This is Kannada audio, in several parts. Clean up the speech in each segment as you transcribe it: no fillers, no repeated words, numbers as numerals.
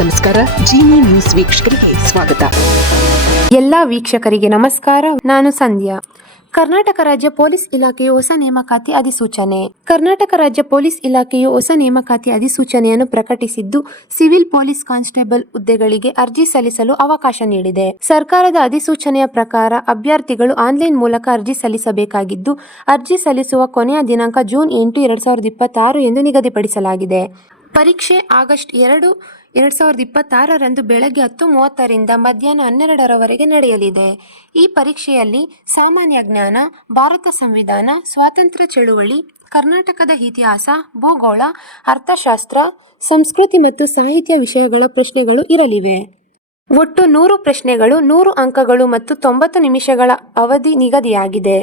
ನಮಸ್ಕಾರ. ಜಿನಿ ನ್ಯೂಸ್ ವೀಕ್ಷಕರಿಗೆ ಸ್ವಾಗತ. ಎಲ್ಲ ವೀಕ್ಷಕರಿಗೆ ನಮಸ್ಕಾರ. ನಾನು ಸಂಧ್ಯಾ. ಕರ್ನಾಟಕ ರಾಜ್ಯ ಪೊಲೀಸ್ ಇಲಾಖೆಯು ಹೊಸ ನೇಮಕಾತಿ ಅಧಿಸೂಚನೆ. ಕರ್ನಾಟಕ ರಾಜ್ಯ ಪೊಲೀಸ್ ಇಲಾಖೆಯು ಹೊಸ ನೇಮಕಾತಿ ಅಧಿಸೂಚನೆಯನ್ನು ಪ್ರಕಟಿಸಿದ್ದು, ಸಿವಿಲ್ ಪೊಲೀಸ್ ಕಾನ್ಸ್ಟೇಬಲ್ ಹುದ್ದೆಗಳಿಗೆ ಅರ್ಜಿ ಸಲ್ಲಿಸಲು ಅವಕಾಶ ನೀಡಿದೆ. ಸರ್ಕಾರದ ಅಧಿಸೂಚನೆಯ ಪ್ರಕಾರ ಅಭ್ಯರ್ಥಿಗಳು ಆನ್ಲೈನ್ ಮೂಲಕ ಅರ್ಜಿ ಸಲ್ಲಿಸಬೇಕಾಗಿದ್ದು, ಅರ್ಜಿ ಸಲ್ಲಿಸುವ ಕೊನೆಯ ದಿನಾಂಕ ಜೂನ್ 8, 2026 ಎಂದು ನಿಗದಿಪಡಿಸಲಾಗಿದೆ. ಪರೀಕ್ಷೆ ಆಗಸ್ಟ್ 2, 2026 ಬೆಳಗ್ಗೆ 10:30ರಿಂದ ಮಧ್ಯಾಹ್ನ 12ರವರೆಗೆ ನಡೆಯಲಿದೆ. ಈ ಪರೀಕ್ಷೆಯಲ್ಲಿ ಸಾಮಾನ್ಯ ಜ್ಞಾನ, ಭಾರತ ಸಂವಿಧಾನ, ಸ್ವಾತಂತ್ರ್ಯ ಚಳುವಳಿ, ಕರ್ನಾಟಕದ ಇತಿಹಾಸ, ಭೂಗೋಳ, ಅರ್ಥಶಾಸ್ತ್ರ, ಸಂಸ್ಕೃತಿ ಮತ್ತು ಸಾಹಿತ್ಯ ವಿಷಯಗಳ ಪ್ರಶ್ನೆಗಳು ಇರಲಿವೆ. ಒಟ್ಟು 100 ಪ್ರಶ್ನೆಗಳು, 100 ಅಂಕಗಳು ಮತ್ತು 90 ನಿಮಿಷಗಳ ಅವಧಿ ನಿಗದಿಯಾಗಿದೆ.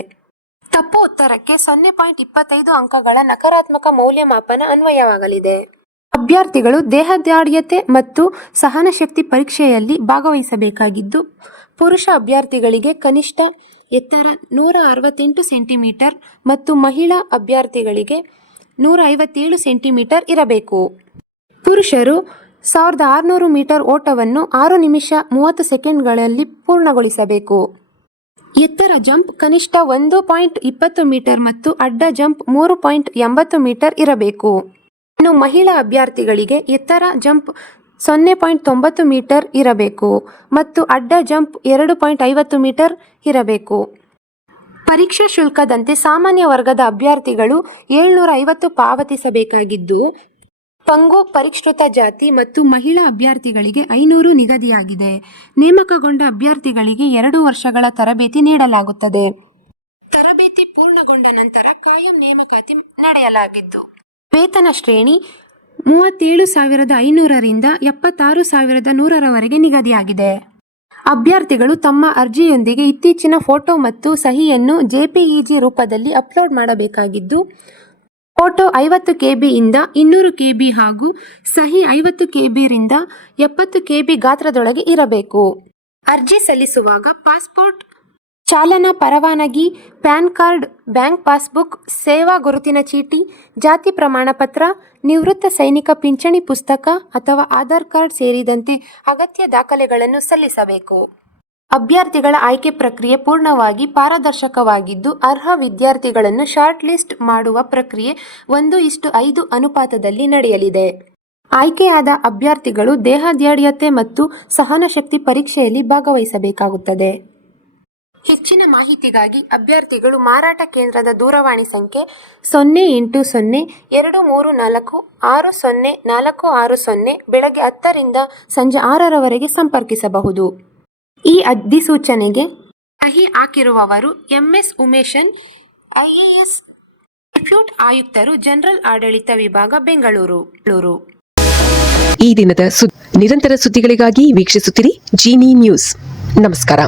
ತಪ್ಪು ಉತ್ತರಕ್ಕೆ 0.25 ಅಂಕಗಳ ನಕಾರಾತ್ಮಕ ಮೌಲ್ಯಮಾಪನ ಅನ್ವಯವಾಗಲಿದೆ. ಅಭ್ಯರ್ಥಿಗಳು ದೇಹದಾಢ್ಯತೆ ಮತ್ತು ಸಹನಶಕ್ತಿ ಪರೀಕ್ಷೆಯಲ್ಲಿ ಭಾಗವಹಿಸಬೇಕಾಗಿದ್ದು, ಪುರುಷ ಅಭ್ಯರ್ಥಿಗಳಿಗೆ ಕನಿಷ್ಠ ಎತ್ತರ 168 ಸೆಂಟಿಮೀಟರ್ ಮತ್ತು ಮಹಿಳಾ ಅಭ್ಯರ್ಥಿಗಳಿಗೆ 157 ಸೆಂಟಿಮೀಟರ್ ಇರಬೇಕು. ಪುರುಷರು 1600 ಮೀಟರ್ ಓಟವನ್ನು 6 ನಿಮಿಷ 30 ಸೆಕೆಂಡ್ಗಳಲ್ಲಿ ಪೂರ್ಣಗೊಳಿಸಬೇಕು. ಎತ್ತರ ಜಂಪ್ ಕನಿಷ್ಠ 1.20 ಮೀಟರ್ ಮತ್ತು ಅಡ್ಡ ಜಂಪ್ 3.80 ಮೀಟರ್ ಇರಬೇಕು. ಇನ್ನು ಮಹಿಳಾ ಅಭ್ಯರ್ಥಿಗಳಿಗೆ ಎತ್ತರ ಜಂಪ್ 0.90 ಮೀಟರ್ ಇರಬೇಕು ಮತ್ತು ಅಡ್ಡ ಜಂಪ್ 2.50 ಮೀಟರ್ ಇರಬೇಕು. ಪರೀಕ್ಷಾ ಶುಲ್ಕದಂತೆ ಸಾಮಾನ್ಯ ವರ್ಗದ ಅಭ್ಯರ್ಥಿಗಳು 750 ಪಾವತಿಸಬೇಕಾಗಿದ್ದು, ಪಂಗು, ಪರಿಷ್ಕೃತ ಜಾತಿ ಮತ್ತು ಮಹಿಳಾ ಅಭ್ಯರ್ಥಿಗಳಿಗೆ 500 ನಿಗದಿಯಾಗಿದೆ. ನೇಮಕಗೊಂಡ ಅಭ್ಯರ್ಥಿಗಳಿಗೆ 2 ವರ್ಷಗಳ ತರಬೇತಿ ನೀಡಲಾಗುತ್ತದೆ. ತರಬೇತಿ ಪೂರ್ಣಗೊಂಡ ನಂತರ ಕಾಯಂ ನೇಮಕಾತಿ ನಡೆಯಲಾಗಿದ್ದು, ವೇತನ ಶ್ರೇಣಿ 37,500ರಿಂದ 76,100ರವರೆಗೆ ನಿಗದಿಯಾಗಿದೆ. ಅಭ್ಯರ್ಥಿಗಳು ತಮ್ಮ ಅರ್ಜಿಯೊಂದಿಗೆ ಇತ್ತೀಚಿನ ಫೋಟೋ ಮತ್ತು ಸಹಿಯನ್ನು JPEG ರೂಪದಲ್ಲಿ ಅಪ್ಲೋಡ್ ಮಾಡಬೇಕಾಗಿದ್ದು, ಫೋಟೋ 50 KB ಇಂದ 200 KB ಹಾಗೂ ಸಹಿ 50 KB ರಿಂದ 70 KB ಗಾತ್ರದೊಳಗೆ ಇರಬೇಕು. ಅರ್ಜಿ ಸಲ್ಲಿಸುವಾಗ ಪಾಸ್ಪೋರ್ಟ್, ಚಾಲನಾ ಪರವಾನಗಿ, ಪ್ಯಾನ್ ಕಾರ್ಡ್, ಬ್ಯಾಂಕ್ ಪಾಸ್ಬುಕ್, ಸೇವಾ ಗುರುತಿನ ಚೀಟಿ, ಜಾತಿ ಪ್ರಮಾಣ ಪತ್ರ, ನಿವೃತ್ತ ಸೈನಿಕ ಪಿಂಚಣಿ ಪುಸ್ತಕ ಅಥವಾ ಆಧಾರ್ ಕಾರ್ಡ್ ಸೇರಿದಂತೆ ಅಗತ್ಯ ದಾಖಲೆಗಳನ್ನು ಸಲ್ಲಿಸಬೇಕು. ಅಭ್ಯರ್ಥಿಗಳ ಆಯ್ಕೆ ಪ್ರಕ್ರಿಯೆ ಪೂರ್ಣವಾಗಿ ಪಾರದರ್ಶಕವಾಗಿದ್ದು, ಅರ್ಹ ವಿದ್ಯಾರ್ಥಿಗಳನ್ನು ಶಾರ್ಟ್ ಲಿಸ್ಟ್ ಮಾಡುವ ಪ್ರಕ್ರಿಯೆ 1:5 ಅನುಪಾತದಲ್ಲಿ ನಡೆಯಲಿದೆ. ಆಯ್ಕೆಯಾದ ಅಭ್ಯರ್ಥಿಗಳು ದೇಹದಾಢ್ಯತೆ ಮತ್ತು ಸಹನಶಕ್ತಿ ಪರೀಕ್ಷೆಯಲ್ಲಿ ಭಾಗವಹಿಸಬೇಕಾಗುತ್ತದೆ. ಹೆಚ್ಚಿನ ಮಾಹಿತಿಗಾಗಿ ಅಭ್ಯರ್ಥಿಗಳು ಮಾರಾಟ ಕೇಂದ್ರದ ದೂರವಾಣಿ ಸಂಖ್ಯೆ 08023460460 ಬೆಳಗ್ಗೆ 10ರಿಂದ ಸಂಜೆ 6ರವರೆಗೆ ಸಂಪರ್ಕಿಸಬಹುದು. ಈ ಅಧಿಸೂಚನೆಗೆ ಸಹಿ ಹಾಕಿರುವವರು MS ಉಮೇಶನ್, IAS, ಡೆಪ್ಯೂಟಿ ಆಯುಕ್ತರು, ಜನರಲ್ ಆಡಳಿತ ವಿಭಾಗ, ಬೆಂಗಳೂರು. ಈ ದಿನದ ನಿರಂತರ ಸುದ್ದಿಗಳಿಗಾಗಿ ವೀಕ್ಷಿಸುತ್ತಿರಿ ಜಿನಿ ನ್ಯೂಸ್. ನಮಸ್ಕಾರ.